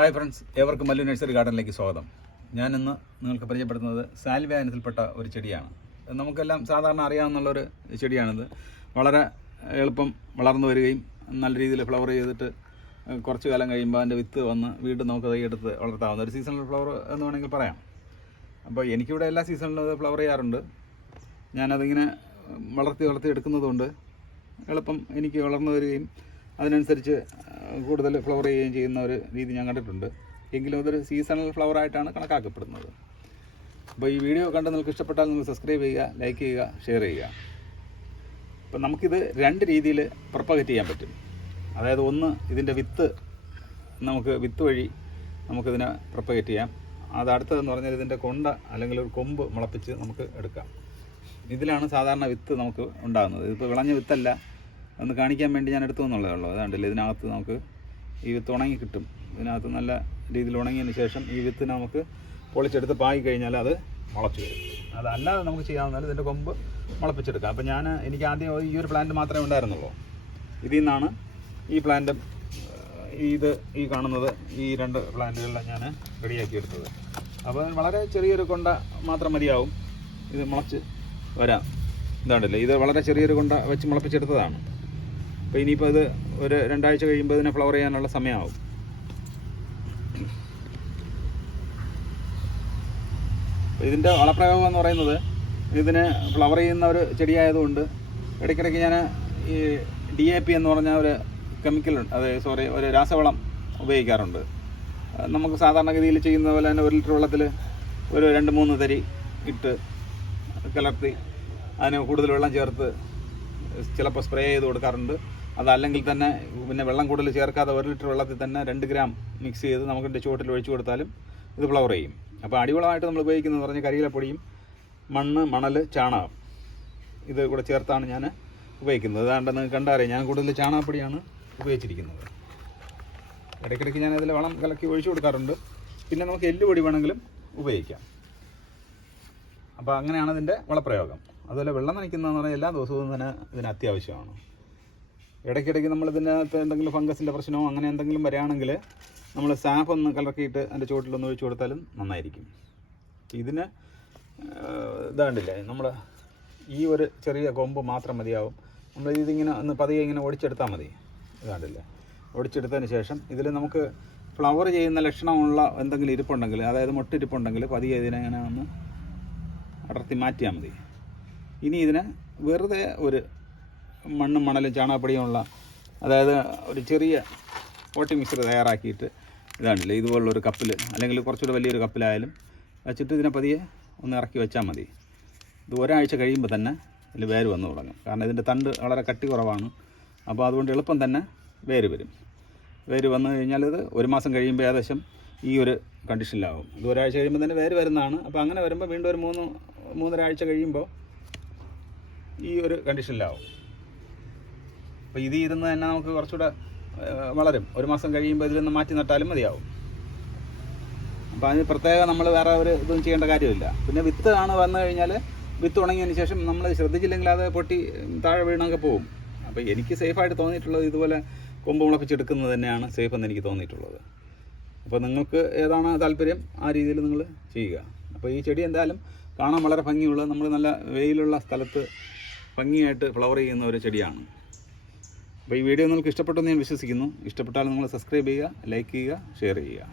Hi friends, ഏവർക്കും Mallu nursery ഗാർഡനിലേക്ക് സ്വാഗതം. ഞാനിന്ന് നിങ്ങൾക്ക് പരിചയപ്പെടുത്തുന്നത് സാൽവിയ ഇനത്തിൽപ്പെട്ട ഒരു ചെടിയാണ്. നമുക്കെല്ലാം സാധാരണ അറിയാവുന്നുള്ളൊരു ചെടിയാണിത്. വളരെ എളുപ്പം വളർന്നു വരികയും നല്ല രീതിയിൽ ഫ്ലവർ ചെയ്തിട്ട് കുറച്ച് കാലം കഴിയുമ്പോൾ അതിൻ്റെ വിത്ത് വന്ന് വീണ്ടും നമുക്ക് തൈയെടുത്ത് വളർത്താവുന്ന ഒരു സീസണൽ ഫ്ലവർ എന്ന് വേണമെങ്കിൽ പറയാം. അപ്പോൾ എനിക്കിവിടെ എല്ലാ സീസണിലും അത് ഫ്ലവർ ചെയ്യാറുണ്ട്. ഞാനതിങ്ങനെ വളർത്തി എടുക്കുന്നതുകൊണ്ട് എളുപ്പം എനിക്ക് വളർന്നു വരികയും അതിനനുസരിച്ച് കൂടുതൽ ഫ്ലവർ ചെയ്യുകയും ചെയ്യുന്ന ഒരു രീതി ഞാൻ കണ്ടിട്ടുണ്ട്. എങ്കിലും അതൊരു സീസണൽ ഫ്ലവറായിട്ടാണ് കണക്കാക്കപ്പെടുന്നത്. അപ്പോൾ ഈ വീഡിയോ കണ്ട് നിങ്ങൾക്ക് ഇഷ്ടപ്പെട്ടാൽ നിങ്ങൾ സബ്സ്ക്രൈബ് ചെയ്യുക, ലൈക്ക് ചെയ്യുക, ഷെയർ ചെയ്യുക. അപ്പോൾ നമുക്കിത് രണ്ട് രീതിയിൽ പ്രൊപ്പഗേറ്റ് ചെയ്യാൻ പറ്റും. അതായത് ഒന്ന്, ഇതിൻ്റെ വിത്ത് വഴി നമുക്കിതിനെ പ്രൊപ്പഗേറ്റ് ചെയ്യാം. അത് അടുത്തതെന്ന് പറഞ്ഞാൽ ഇതിൻ്റെ കൊണ്ട അല്ലെങ്കിൽ ഒരു കൊമ്പ് മുളപ്പിച്ച് നമുക്ക് എടുക്കാം. ഇതിലാണ് സാധാരണ വിത്ത് നമുക്ക് ഉണ്ടാകുന്നത്. ഇതിപ്പോൾ വിളഞ്ഞ വിത്തല്ല, ഒന്ന് കാണിക്കാൻ വേണ്ടി ഞാൻ എടുത്തു എന്നുള്ളതേ ഉള്ളൂ. അതുകൊണ്ടല്ലേ ഇതിനകത്ത് നമുക്ക് ഈ വിത്ത് ഉണങ്ങി കിട്ടും. ഇതിനകത്ത് നല്ല രീതിയിൽ ഉണങ്ങിയതിന് ശേഷം ഈ വിത്തിനെ നമുക്ക് പൊളിച്ചെടുത്ത് പായി കഴിഞ്ഞാൽ അത് മുളച്ച് വരും. അതല്ലാതെ നമുക്ക് ചെയ്യാവുന്നത് ഇതിൻ്റെ കൊമ്പ് മുളപ്പിച്ചെടുക്കാം. അപ്പോൾ എനിക്ക് ആദ്യം ഈ ഒരു പ്ലാന്റ് മാത്രമേ ഉണ്ടായിരുന്നുള്ളൂ. ഇതിൽ നിന്നാണ് ഈ പ്ലാന്റ് ഈ കാണുന്നത്, ഈ രണ്ട് പ്ലാന്റുകളിലാണ് ഞാൻ റെഡിയാക്കി എടുത്തത്. അപ്പോൾ വളരെ ചെറിയൊരു കൊണ്ട മാത്രം മതിയാവും ഇത് മുളച്ച് വരാം. ഇതാണ്ടല്ലേ, ഇത് വളരെ ചെറിയൊരു കൊണ്ട വെച്ച് മുളപ്പിച്ചെടുത്തതാണ്. അപ്പോൾ ഇനിയിപ്പോൾ ഇത് ഒരു 2 ആഴ്ച കഴിയുമ്പോൾ ഇതിനെ ഫ്ലവർ ചെയ്യാനുള്ള സമയമാവും. ഇതിൻ്റെ വളപ്രയോഗം എന്ന് പറയുന്നത്, ഇതിന് ഫ്ലവർ ചെയ്യുന്ന ഒരു ചെടിയായതുകൊണ്ട് ഇടയ്ക്കിടയ്ക്ക് ഞാൻ ഈ DAP എന്ന് പറഞ്ഞ ഒരു കെമിക്കൽ, ഒരു രാസവളം ഉപയോഗിക്കാറുണ്ട്. നമുക്ക് സാധാരണഗതിയിൽ ചെയ്യുന്ന പോലെ തന്നെ 1 ലിറ്റർ വെള്ളത്തിൽ ഒരു 2-3 തരി ഇട്ട് കലർത്തി അതിന് കൂടുതൽ വെള്ളം ചേർത്ത് ചിലപ്പോൾ സ്പ്രേ ചെയ്ത് കൊടുക്കാറുണ്ട്. അതല്ലെങ്കിൽ തന്നെ പിന്നെ വെള്ളം കൂടുതൽ ചേർക്കാതെ 1 ലിറ്റർ വെള്ളത്തിൽ തന്നെ 2 ഗ്രാം മിക്സ് ചെയ്ത് നമുക്കിൻ്റെ ചുവട്ടിൽ ഒഴിച്ചു കൊടുത്താലും ഇത് ഫ്ലവർ ചെയ്യും. അപ്പോൾ അടിവളമായിട്ട് നമ്മൾ ഉപയോഗിക്കുന്നത് പറഞ്ഞാൽ കരിയിലപ്പൊടിയും മണൽ, ചാണകം ഇത് കൂടെ ചേർത്താണ് ഞാൻ ഉപയോഗിക്കുന്നത്. അതാണ്ട് നിങ്ങൾക്ക് കണ്ടറിയാം, ഞാൻ കൂടുതൽ ചാണകപ്പൊടിയാണ് ഉപയോഗിച്ചിരിക്കുന്നത്. ഇടയ്ക്കിടയ്ക്ക് ഞാൻ അതിൽ വളം കലക്കി ഒഴിച്ചു കൊടുക്കാറുണ്ട്. പിന്നെ നമുക്ക് എല്ലുപൊടി വേണമെങ്കിലും ഉപയോഗിക്കാം. അപ്പോൾ അങ്ങനെയാണ് ഇതിൻ്റെ വളപ്രയോഗം. അതുപോലെ വെള്ളം നനയ്ക്കുന്നതെന്ന് പറഞ്ഞാൽ എല്ലാ ദിവസവും തന്നെ ഇതിന് അത്യാവശ്യമാണ്. ഇടയ്ക്കിടയ്ക്ക് നമ്മൾ ഇതിനകത്ത് എന്തെങ്കിലും ഫംഗസിൻ്റെ പ്രശ്നമോ അങ്ങനെ എന്തെങ്കിലും വരികയാണെങ്കിൽ നമ്മൾ സാഫ് ഒന്ന് കലർക്കിയിട്ട് അതിൻ്റെ ചുവട്ടിലൊന്ന് ഒഴിച്ചു കൊടുത്താലും നന്നായിരിക്കും. ഇതിന് ഇതാണ്ടില്ലേ, നമ്മൾ ഈ ഒരു ചെറിയ കൊമ്പ് മാത്രം മതിയാവും. നമ്മൾ ഇതിങ്ങനെ ഒന്ന് പതിയെ ഇങ്ങനെ ഒടിച്ചെടുത്താൽ മതി. ഇതാണ്ടില്ലേ, ഒടിച്ചെടുത്തതിന് ശേഷം ഇതിൽ നമുക്ക് ഫ്ലവർ ചെയ്യുന്ന ലക്ഷണമുള്ള എന്തെങ്കിലും ഇരിപ്പുണ്ടെങ്കിൽ, അതായത് മൊട്ടിരിപ്പുണ്ടെങ്കിൽ പതിയെ ഇതിനെ ഇങ്ങനെ ഒന്ന് അടർത്തി മാറ്റിയാൽ മതി. ഇനി ഇതിനെ വെറുതെ ഒരു മണ്ണും മണലും ചാണകപ്പൊടിയുമുള്ള, അതായത് ഒരു ചെറിയ പോട്ടി മിക്സർ തയ്യാറാക്കിയിട്ട് ഇതാണ്ടില്ലേ, ഇതുപോലുള്ളൊരു കപ്പിൽ അല്ലെങ്കിൽ കുറച്ചുകൂടെ വലിയൊരു കപ്പിലായാലും വെച്ചിട്ട് ഇതിനെ പതിയെ ഒന്ന് ഇറക്കി വെച്ചാൽ മതി. ഇത് ഒരാഴ്ച കഴിയുമ്പോൾ തന്നെ ഇതിൽ വേര് വന്നു തുടങ്ങും. കാരണം ഇതിൻ്റെ തണ്ട് വളരെ കട്ടി കുറവാണ്. അപ്പോൾ അതുകൊണ്ട് എളുപ്പം തന്നെ വേര് വരും. വേര് വന്നു കഴിഞ്ഞാൽ ഇത് 1 മാസം കഴിയുമ്പോൾ ഏകദേശം ഈ ഒരു കണ്ടീഷനിലാവും. ഇത് ഒരാഴ്ച കഴിയുമ്പോൾ തന്നെ വേര് വരുന്നതാണ്. അപ്പോൾ അങ്ങനെ വരുമ്പോൾ വീണ്ടും ഒരു 3-3.5 ആഴ്ച കഴിയുമ്പോൾ ഈ ഒരു കണ്ടീഷനിലാവും. അപ്പോൾ ഇത് ഇരുന്ന് തന്നെ നമുക്ക് കുറച്ചുകൂടെ വളരും. 1 മാസം കഴിയുമ്പോൾ ഇതിൽ നിന്ന് മാറ്റി നട്ടാലും മതിയാവും. അപ്പോൾ അതിന് പ്രത്യേകം നമ്മൾ വേറെ ഒരു ഇതൊന്നും ചെയ്യേണ്ട കാര്യമില്ല. പിന്നെ വിത്ത് ആണ് വന്നു കഴിഞ്ഞാൽ വിത്ത് ഉണങ്ങിയതിന് ശേഷം നമ്മൾ ശ്രദ്ധിച്ചില്ലെങ്കിൽ അത് പൊട്ടി താഴെ വീണൊക്കെ പോകും. അപ്പോൾ എനിക്ക് സേഫായിട്ട് തോന്നിയിട്ടുള്ളത് ഇതുപോലെ കൊമ്പ് മുളപ്പിച്ചെടുക്കുന്നത് തന്നെയാണ് സേഫ് എന്ന് എനിക്ക് തോന്നിയിട്ടുള്ളത്. അപ്പോൾ നിങ്ങൾക്ക് ഏതാണ് താല്പര്യം ആ രീതിയിൽ നിങ്ങൾ ചെയ്യുക. അപ്പോൾ ഈ ചെടി എന്തായാലും കാണാൻ വളരെ ഭംഗിയുള്ള, നമ്മൾ നല്ല വെയിലുള്ള സ്ഥലത്ത് ഭംഗിയായിട്ട് ഫ്ലവർ ചെയ്യുന്ന ഒരു ചെടിയാണ്. അപ്പോൾ ഈ വീഡിയോ നിങ്ങൾക്ക് ഇഷ്ടപ്പെട്ടെന്ന് ഞാൻ വിശ്വസിക്കുന്നു. ഇഷ്ടപ്പെട്ടാൽ നിങ്ങൾ സബ്സ്ക്രൈബ് ചെയ്യുക, ലൈക്ക് ചെയ്യുക, ഷെയർ ചെയ്യുക.